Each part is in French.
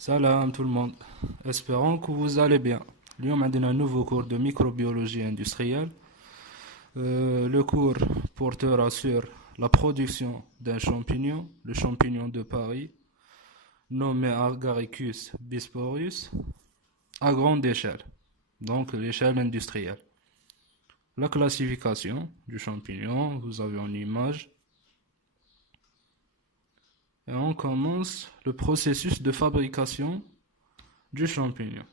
Salam tout le monde, espérons que vous allez bien. اليوم عندنا un nouveau cours de microbiologie industrielle. Le cours portera sur la production d'un champignon, le champignon de Paris, nommé Agaricus bisporus, à grande échelle, donc l'échelle industrielle. La classification du champignon, vous avez en image. Et on commence le processus de fabrication du champignon.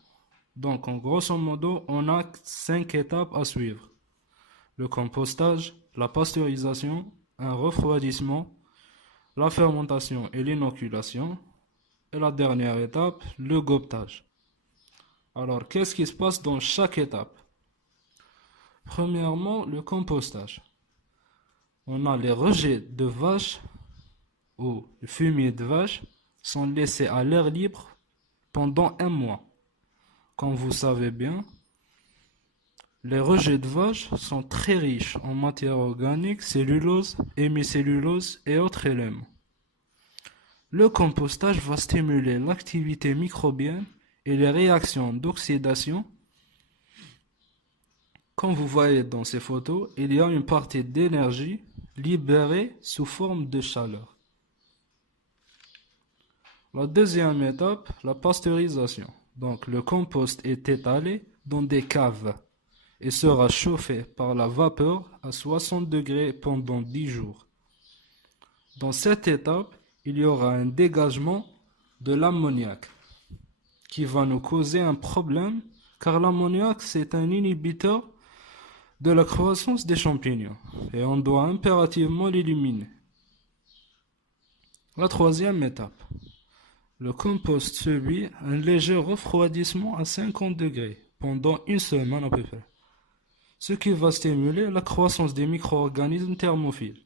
Donc, en grosso modo, on a 5 étapes à suivre. Le compostage, la pasteurisation, un refroidissement, la fermentation et l'inoculation. Et la dernière étape, le gobetage. Alors, qu'est-ce qui se passe dans chaque étape? Premièrement, le compostage. On a les rejets de vaches ou le fumier de vache sont laissés à l'air libre pendant un mois. Comme vous savez bien, les rejets de vache sont très riches en matière organique, cellulose, hémicellulose et autres éléments. Le compostage va stimuler l'activité microbienne et les réactions d'oxydation. Comme vous voyez dans ces photos, il y a une partie d'énergie libérée sous forme de chaleur. La deuxième étape, la pasteurisation. Donc le compost est étalé dans des caves et sera chauffé par la vapeur à 60 degrés pendant 10 jours. Dans cette étape, il y aura un dégagement de l'ammoniac qui va nous causer un problème car l'ammoniac c'est un inhibiteur de la croissance des champignons et on doit impérativement l'éliminer. La troisième étape. Le compost subit un léger refroidissement à 50 degrés pendant une semaine à peu près, ce qui va stimuler la croissance des micro-organismes thermophiles,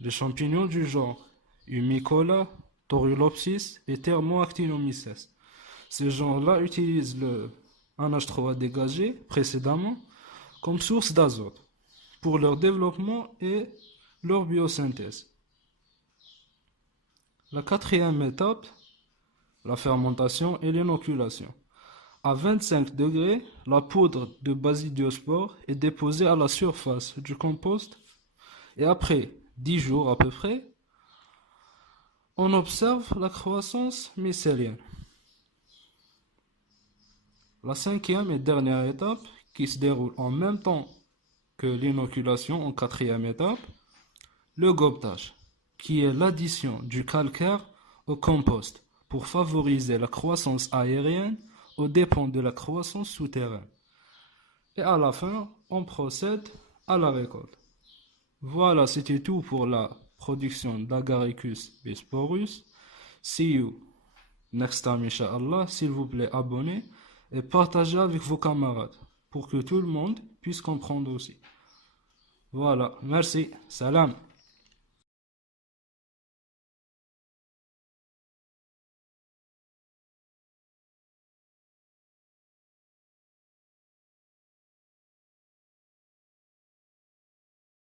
les champignons du genre Humicola, Torulopsis et Thermoactinomyces. Ces genres-là utilisent le NH3 dégagé précédemment comme source d'azote pour leur développement et leur biosynthèse. La quatrième étape, la fermentation et l'inoculation. À 25 degrés, la poudre de basidiospore est déposée à la surface du compost et après 10 jours à peu près, on observe la croissance mycélienne. La cinquième et dernière étape, qui se déroule en même temps que l'inoculation en quatrième étape, le gobetage, qui est l'addition du calcaire au compost pour favoriser la croissance aérienne aux dépens de la croissance souterraine. Et à la fin, on procède à la récolte. Voilà, c'était tout pour la production d'Agaricus bisporus. See you next time, Inch'Allah. S'il vous plaît, abonnez et partagez avec vos camarades pour que tout le monde puisse comprendre aussi. Voilà, merci, salam.